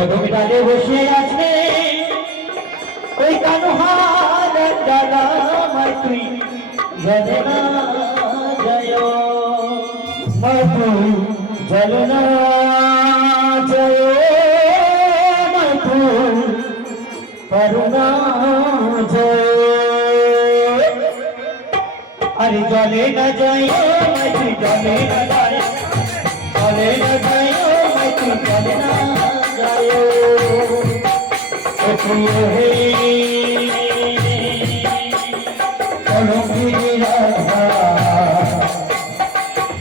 কদম ডালে বসে আছে ওই কানুহার ডালা মাই তুই জলে না যায় মাই তুই জলে না যায় মাই তুই করুণা যায় अरे जले न जाइयो मैं तू जले न जाइयो जले न जाइयो मैं तू जले न जाइयो ओ प्रिय हे करो मेरी राधा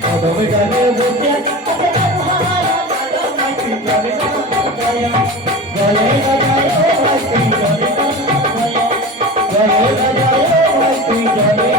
कदम डाले बच्चे मैं तू जले न जाइयो जले न जाइयो मैं तू जले न जाइयो जले न जाइयो मैं तू जले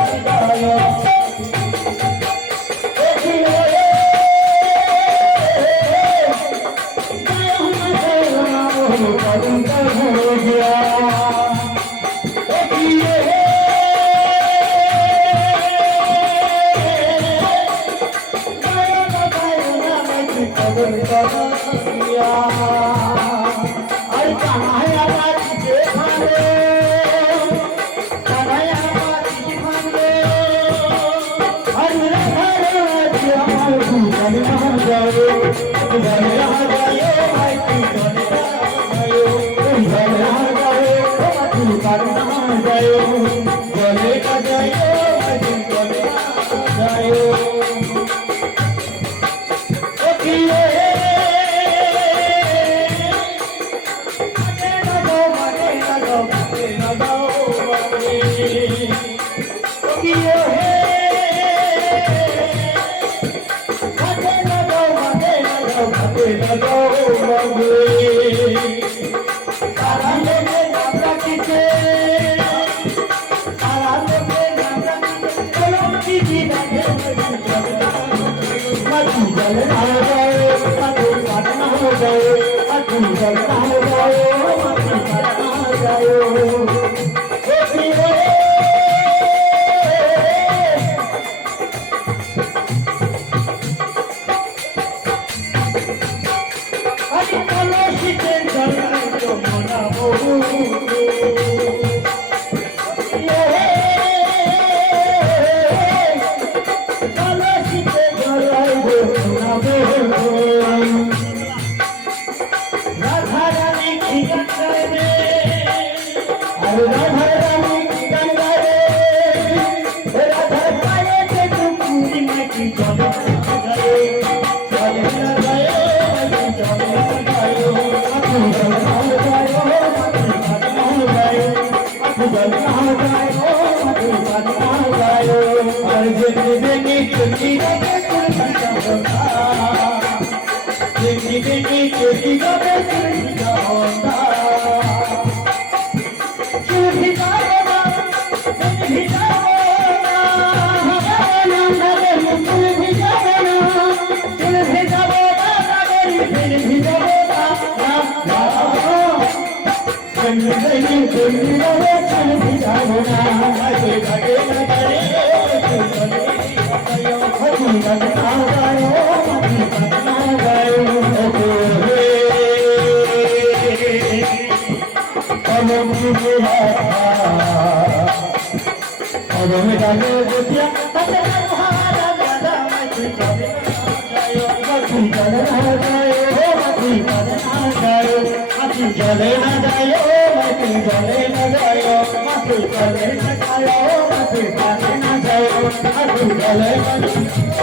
जले न जायो मत जले न जायो मत जले न जायो मत जले न जायो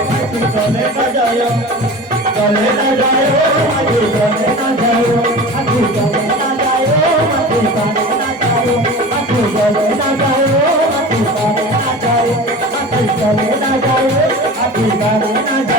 मत जले न जले न जायो जले न जायो मत जले न जायो मत जले न जायो मत जले न जायो मत जले न जायो मत जले न जायो मत जले न जायो मत जले न जायो